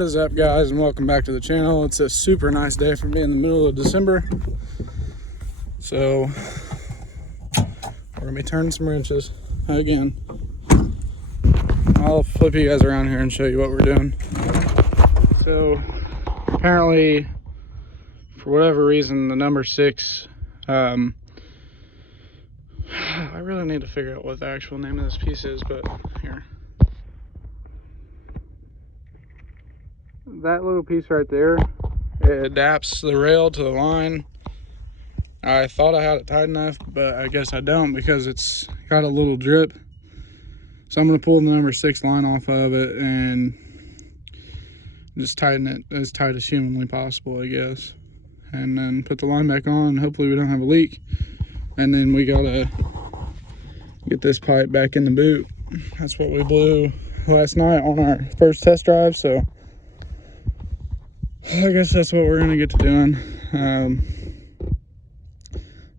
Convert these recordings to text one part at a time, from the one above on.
What is up, guys, and welcome back to the channel. It's a super nice day for me in the middle of December, so we're gonna be turning some wrenches again. I'll flip you guys around here and show you what we're doing. So apparently, for whatever reason, the number 6, I really need to figure out what the actual name of this piece is, but here. That little piece right there, it adapts the rail to the line. I thought I had it tight enough, but I guess I don't because it's got a little drip. So I'm going to pull the number 6 line off of it and just tighten it as tight as humanly possible, I guess. And then put the line back on. Hopefully we don't have a leak. And then we got to get this pipe back in the boot. That's what we blew last night on our first test drive, so I guess that's what we're going to get to doing. I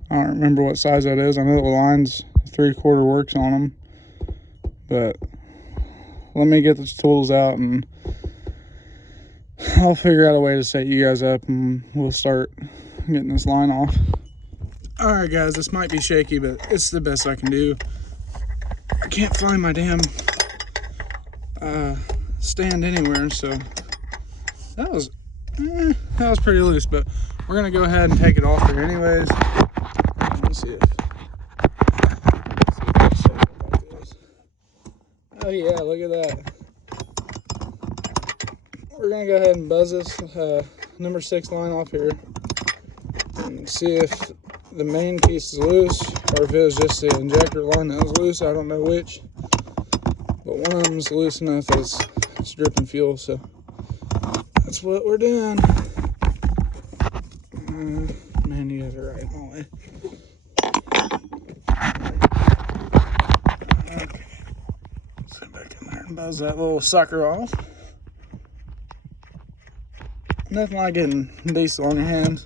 don't remember what size that is. I know the line's 3/4 works on them. But let me get the tools out and I'll figure out a way to set you guys up and we'll start getting this line off. Alright guys, this might be shaky, but it's the best I can do. I can't find my damn stand anywhere, so that was pretty loose, but we're gonna go ahead and take it off there anyways. Let me see if oh yeah, look at that. We're gonna go ahead and buzz this number 6 line off here and see if the main piece is loose or if it was just the injector line that was loose. I don't know which, but one of them is loose enough that it's dripping fuel, so that's what we're doing. Man, you guys are right in my way. Okay. Sit back in there and buzz that little sucker off. Nothing like getting diesel on your hands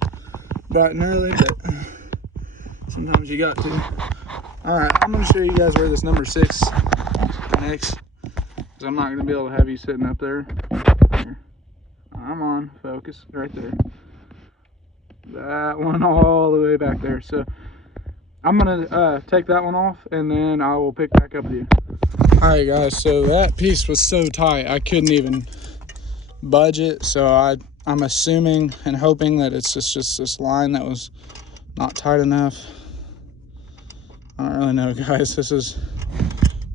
bright and early, but sometimes you got to. Alright, I'm going to show you guys where this number 6 connects, because I'm not going to be able to have you sitting up there. Here. I'm on focus right there. That one all the way back there. So I'm going to take that one off and then I will pick back up with you. Alright guys, so that piece was so tight I couldn't even budge it, so I'm assuming and hoping that it's just this line that was not tight enough. I don't really know, guys. This is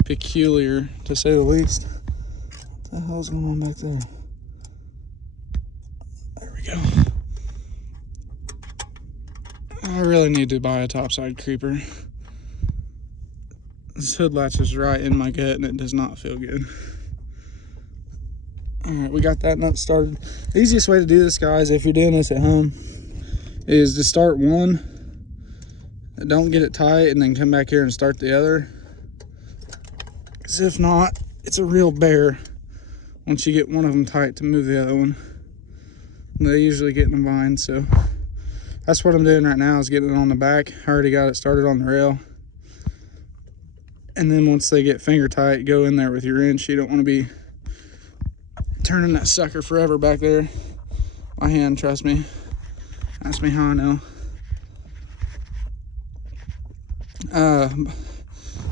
peculiar to say the least. What the hell's going on back there? There we go. I really need to buy a topside creeper. This hood latch is right in my gut and it does not feel good. Alright, we got that nut started. The easiest way to do this, guys, if you're doing this at home, is to start one, don't get it tight, and then come back here and start the other. Because if not, it's a real bear once you get one of them tight to move the other one. And they usually get in a bind, so that's what I'm doing right now, is getting it on the back. I already got it started on the rail. And then once they get finger tight, go in there with your wrench. You don't want to be turning that sucker forever back there. My hand, trust me. Ask me how I know.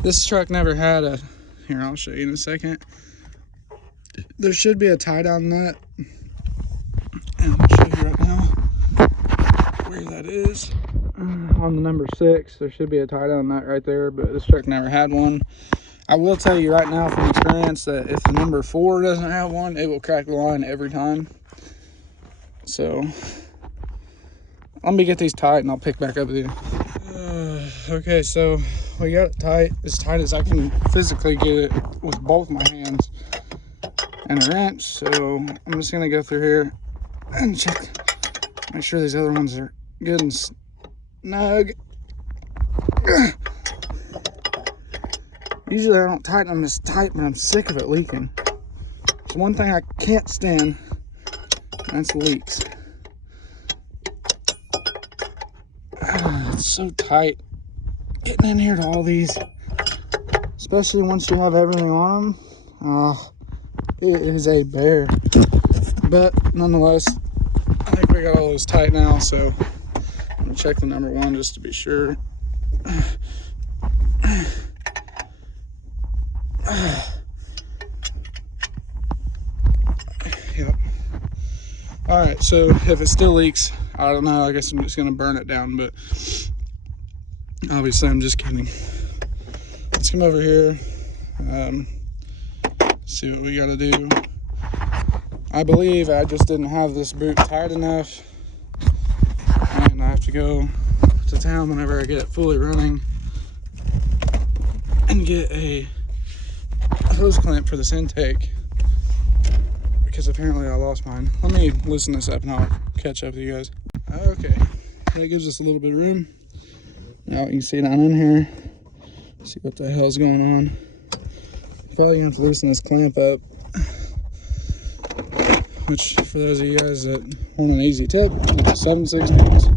This truck never had a, here, I'll show you in a second. There should be a tie down nut, and I'll show you right now where that is. On the number 6, there should be a tie down nut right there, but this truck never had one. I will tell you right now from experience that if the number 4 doesn't have one, it will crack the line every time. So let me get these tight and I'll pick back up with you. Okay, so we got it tight as I can physically get it with both my hands and a wrench. So I'm just gonna go through here and check, make sure these other ones are good and snug. Usually I don't tighten them this tight, but I'm sick of it leaking. It's one thing I can't stand, and that's leaks. It's so tight getting in here to all these, especially once you have everything on them. Oh, it is a bear. But nonetheless, I think we got all those tight now, so I'm gonna check the number 1 just to be sure. Yep. All right, so if it still leaks, I don't know, I guess I'm just gonna burn it down, but obviously I'm just kidding. Let's come over here, see what we gotta do. I believe I just didn't have this boot tight enough, and I have to go to town whenever I get it fully running and get a hose clamp for this intake, because apparently I lost mine. Let me loosen this up and I'll catch up with you guys. Okay, that gives us a little bit of room. Now you can see down in here, see what the hell's going on. Probably gonna have to loosen this clamp up, which for those of you guys that want an easy tip, it's 7/16,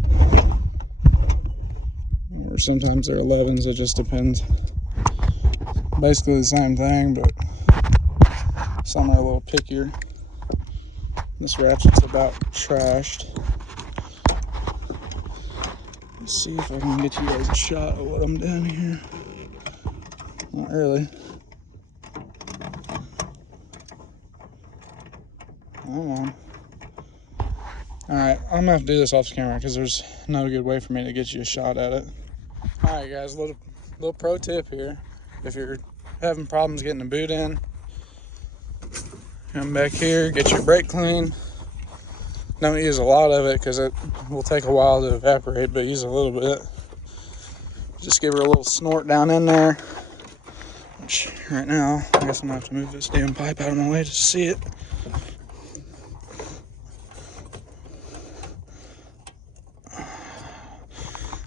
or sometimes they're 11s, it just depends. Basically the same thing, but some are a little pickier. This ratchet's about trashed. Let's see if I can get you guys a shot of what I'm doing here. Not really. Come on. Alright, I'm gonna have to do this off camera because there's no good way for me to get you a shot at it. Alright guys, little pro tip here. If you're having problems getting the boot in, come back here, get your brake clean. Don't use a lot of it because it will take a while to evaporate, but use a little bit. Just give her a little snort down in there. Which right now, I guess I'm gonna have to move this damn pipe out of my way just to see it.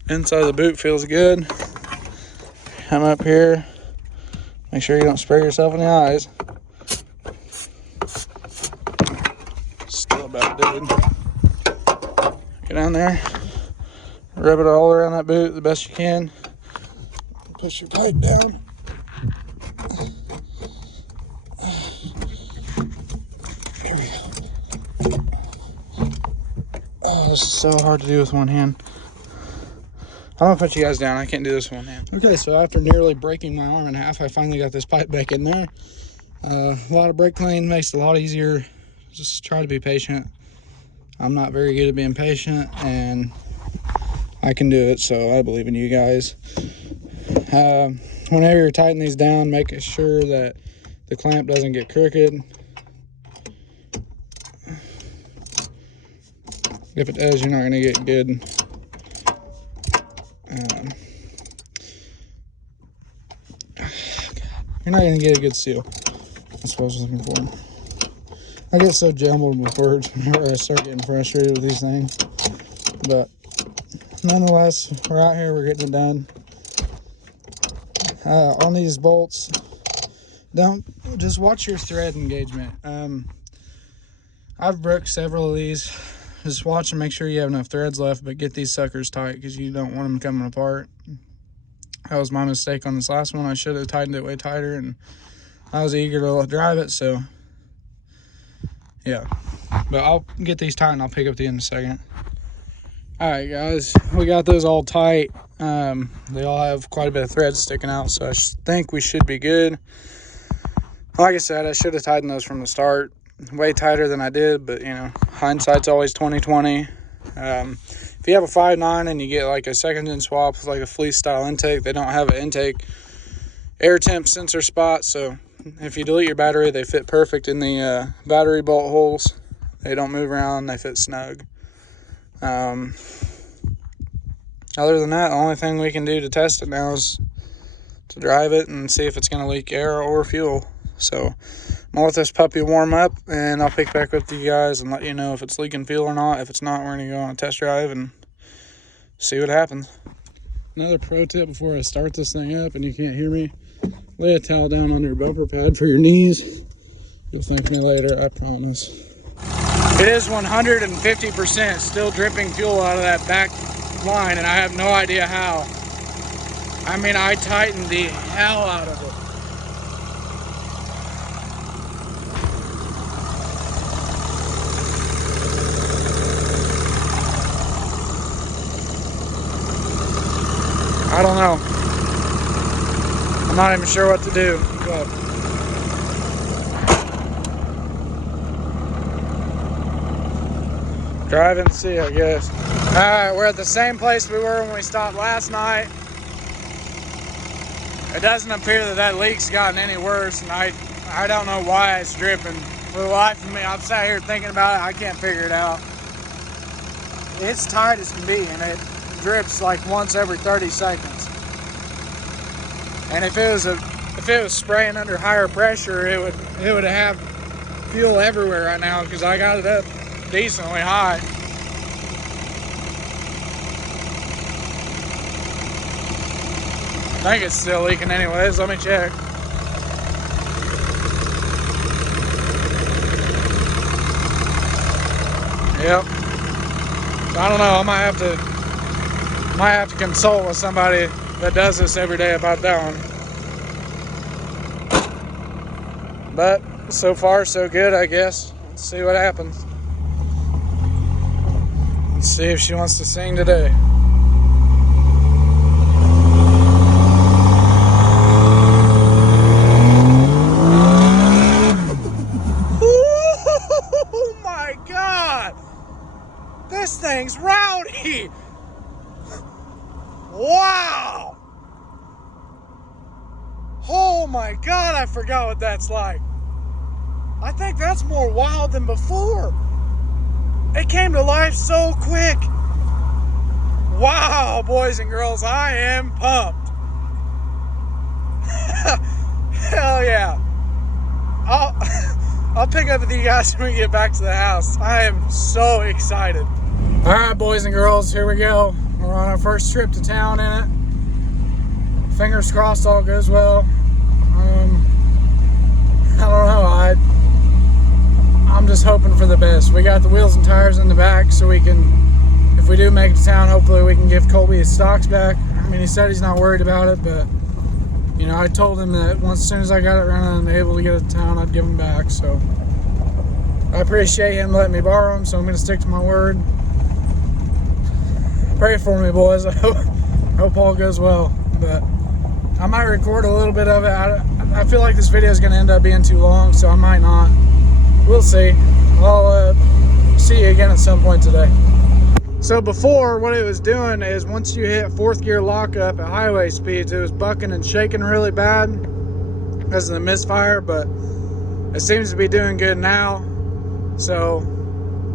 Inside of the boot feels good. Come up here. Make sure you don't spray yourself in the eyes. Still about did. Get down there. Rub it all around that boot the best you can. Push your pipe down. Here we go. Oh, this is so hard to do with one hand. I'm gonna put you guys down. I can't do this with one hand. Okay, so after nearly breaking my arm in half, I finally got this pipe back in there. A lot of brake clean makes it a lot easier. Just try to be patient. I'm not very good at being patient, and I can do it, so I believe in you guys. Whenever you're tightening these down, make sure that the clamp doesn't get crooked. If it does, you're not gonna get good. You're not gonna get a good seal. That's what I was looking for. I get so jumbled with words whenever I start getting frustrated with these things. But nonetheless, we're out here, we're getting it done. On these bolts, just watch your thread engagement. I've broke several of these. Just watch and make sure you have enough threads left, but get these suckers tight because you don't want them coming apart. That was my mistake on this last one. I should have tightened it way tighter, and I was eager to drive it, so yeah. But I'll get these tight and I'll pick up the end in a second. All right, guys, we got those all tight. They all have quite a bit of thread sticking out, so I think we should be good. Like I said, I should have tightened those from the start. Way tighter than I did, but you know, hindsight's always 20/20. If you have a 5.9 and you get like a second-gen swap with like a fleece style intake, they don't have an intake air temp sensor spot, so if you delete your battery, they fit perfect in the battery bolt holes. They don't move around, they fit snug. Other than that, the only thing we can do to test it now is to drive it and see if it's going to leak air or fuel. So I'm gonna let this puppy warm up, and I'll pick back up with you guys and let you know if it's leaking fuel or not. If it's not, we're gonna go on a test drive and see what happens. Another pro tip before I start this thing up and you can't hear me, lay a towel down on your bumper pad for your knees. You'll thank me later, I promise. It is 150% still dripping fuel out of that back line, and I have no idea how. I mean, I tightened the hell out of it. I don't know. I'm not even sure what to do, but drive and see, I guess. Alright, we're at the same place we were when we stopped last night. It doesn't appear that leak's gotten any worse, and I don't know why it's dripping. For the life of me, I'm sat here thinking about it, I can't figure it out. It's tight as can be, and it drips like once every 30 seconds. And if it was spraying under higher pressure, it would have fuel everywhere right now, because I got it up decently high. I think it's still leaking anyways. Let me check. Yep. So I don't know. I might have to consult with somebody that does this every day about that one. But so far so good, I guess. Let's see what happens. Let's see if she wants to sing today. Oh my God! This thing's rowdy! Wow! Oh my God, I forgot what that's like. I think that's more wild than before. It came to life so quick. Wow, boys and girls, I am pumped. Hell yeah. I'll pick up with you guys when we get back to the house. I am so excited. All right, boys and girls, here we go. We're on our first trip to town in it. Fingers crossed all goes well. I don't know. I'm just hoping for the best. We got the wheels and tires in the back, so we can, if we do make it to town, hopefully we can give Colby his stocks back. I mean, he said he's not worried about it, but you know, I told him that as soon as I got it running and able to get it to town, I'd give him back. So I appreciate him letting me borrow him, so I'm going to stick to my word. Pray for me, boys. I hope all goes well. But I might record a little bit of it. I feel like this video is going to end up being too long, so I might not. We'll see. I'll see you again at some point today. So before, what it was doing is once you hit 4th gear lockup at highway speeds, it was bucking and shaking really bad because of the misfire, but it seems to be doing good now. So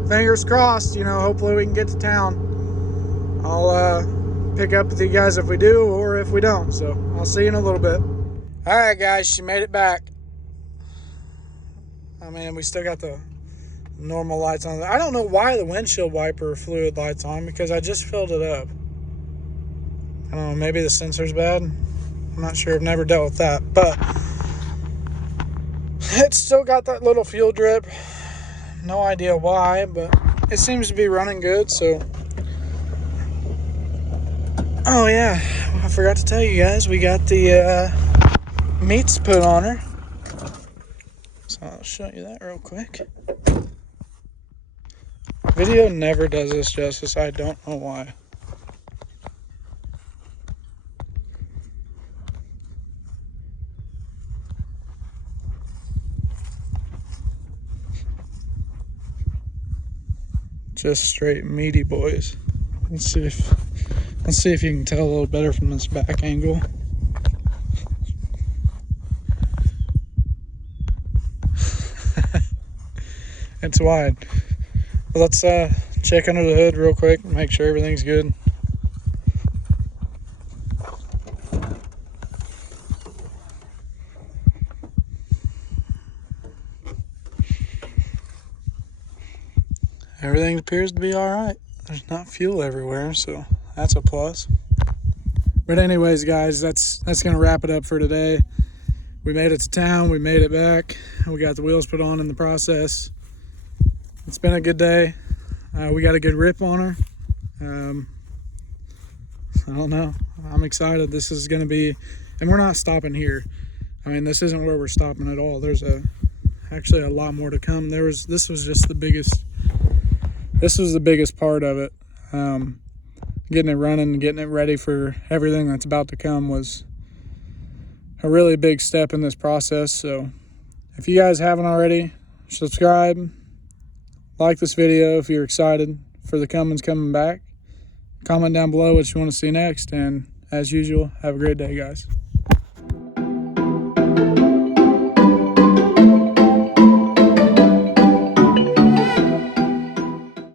fingers crossed, you know, hopefully we can get to town. I'll pick up with you guys if we do or if we don't. So I'll see you in a little bit. All right, guys, she made it back. I mean, we still got the normal lights on. I don't know why the windshield wiper fluid light's on, because I just filled it up. I don't know, maybe the sensor's bad. I'm not sure. I've never dealt with that, but it's still got that little fuel drip. No idea why, but it seems to be running good. So oh yeah, I forgot to tell you guys, we got the meats put on her. So I'll show you that real quick. Video never does this justice. I don't know why. Just straight meaty boys. Let's see if you can tell a little better from this back angle. It's wide. Well, let's check under the hood real quick and make sure everything's good. Everything appears to be all right. There's not fuel everywhere, so that's a plus. But anyways, guys, that's gonna wrap it up for today. We made it to town. We made it back. We got the wheels put on in the process. It's been a good day. We got a good rip on her. I don't know. I'm excited. This is going to be, and we're not stopping here. I mean, this isn't where we're stopping at all. There's actually a lot more to come. This was just the biggest. This was the biggest part of it. getting it running and getting it ready for everything that's about to come was a really big step in this process. So if you guys haven't already, subscribe, like this video if you're excited for the Cummins coming back. Comment down below what you want to see next, and as usual, have a great day, guys.